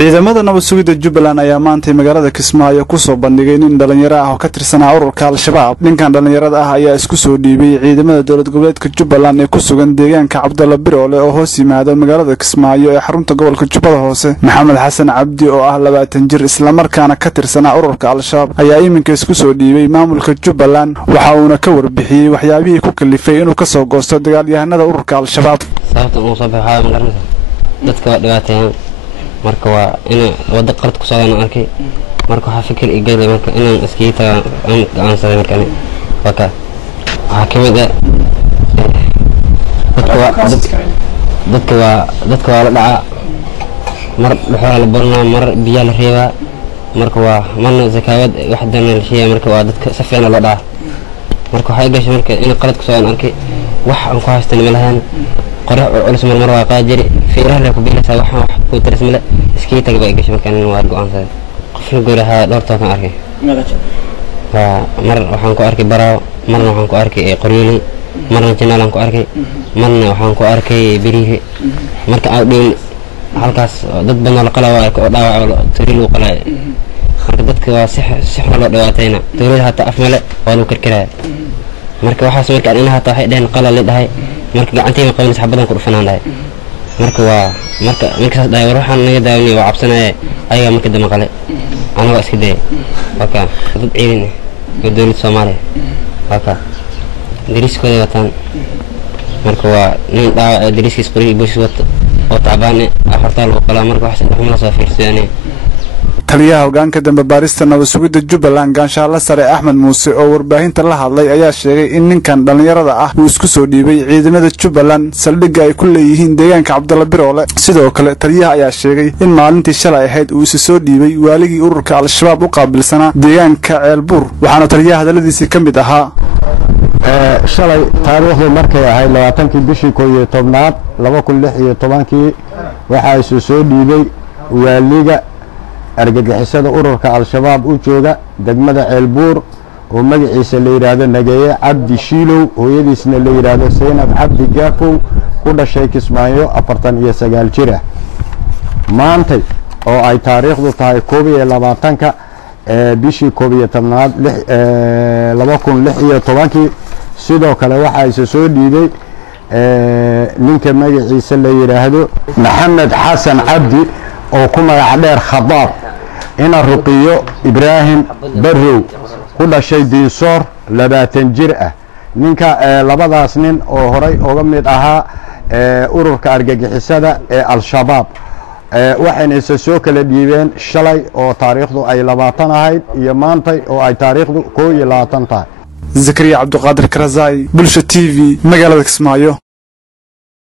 ciidamada nabad sugidda Jubbaland ayaa maantay magaalada Kismaayo ku soo bandhigay nin dhalinyaro ah oo ka tirsanaa ururka Al-Shabaab. Ninkan dhalinyarada ah ayaa isku soo dhiibay ciidamada dowlad goboleedka Jubbaland ee ku sugan deegaanka Cabdalla Biroole oo hoos yimaada magaalada Kismaayo ee xarunta gobolka Jubbada Hoose. Maxamed Xasan Cabdi oo ah 20 jir isla markaana ka tirsanaa ururka Al-Shabaab ayaa iminka isku soo dhiibay maamulka Jubbaland waxa uuna ka warbixiyay waxyaabihii ku kalifay inuu ka soo goosto dagaalyahanada ururka Al-Shabaab. sababta uu soo baxay magaranaysa dadka dhibaateeyaan marka waa in wada qarad ku soo arkay marka waxa fikir igalay marka inaan iskiita aan sameeyo marka waka hakimada dadka waa la dhaca mar waxa la barnaa mar biyo la reeba marka waa marna zakaawad waxdan la sheeyay marka waa dadka si fiican loo dhaca marka waxa ay gashay marka in qarad ku soo arkay wax aan ku haystan malahan qorrax culus mar waa qaajiri fiiraha la ku biilaysa waxa ku tirsmale iskii tagay bay gashay markaan waa go'aansaday qofna gooraha dhorta kan arkay mar waxaan ku arkay baraaw marna waxaan ku arkay qoryooli marna jannaalan ku arkay marna waxaan ku arkay biriire marka aan dheel halkaas dad badan la qalaa oo dhaawac tiriil u qalay marka dadka waa si loo dhawaatayna tiriil hata afmale waa loo karkaray marka waxa soo markaan inaha tahay dheen qalal leedahay marka gacantayda qaban saxabadan ku dhufanaaday marka waa marka dhaay waxaan naga daawnay waa cabsanay ayaga marka dama qale aniga iska day waka dad ciidan ee dowladda Soomaaliya waka diriskooda watan marka waa nin dhaawac diriskiis qoray boos wata oo taabane afarta loo qala marka wax saddexma la soo fiirsanay taliyaha hoggaanka dambe baarista nabad sugidda Jubbaland Ganshaale Sare Axmed Muuse oo warbaahinta la hadlay ayaa sheegay in ninkan dhalinyarada ah uu isku soo dhiibay ciidamada Jubbaland saldhigga ay ku leeyihiin deegaanka Cabdalla Biroole. Sidoo kale taliyaha ayaa sheegay in maalintii shalay ahayd uu soo dhiibay waaligii ururka Al-Shabaab u qaabilsanaa deegaanka Ceelbuur waxaana taliyaha hadaladiisa ka mid ahaa shalay taariikhdu markay ahayd 20kii bishii 11aad 2016 waxa soo dhiibay waaliga argagixisada ururka Al-Shabaab u jooga degmada Ceelbuur oo magaciisa la yiraahdo Nagaye Cabdi Shiilow hooyadiisna la yiraahdo Seynab Cabdi Gaafow ku dhashay Kismaayo 49 jir ah maanta oo ay taariikhdu tahay 22ka bishii 11aad 2016 sidoo kale waxa soo dhiibay ninka magaciisa la yiraahdo Maxamed Xasan Cabdi oo ku magac dheer Khadaab ina ruqiyo Ibrahim Barrow ku dhashay Diinsoor 20 jir ah ninka labadaas nin oo horay uga mid ahaa ururka argagixisada ee Al-Shabaab waxayna soo kala dhiibeen shalay oo taariikhdu ay 20 ahayd iyo maanta oo ay taariikhdu 21 tahay Zakariya Cabduqaadir Karazai Bulsha TV magaalada Kismaayo.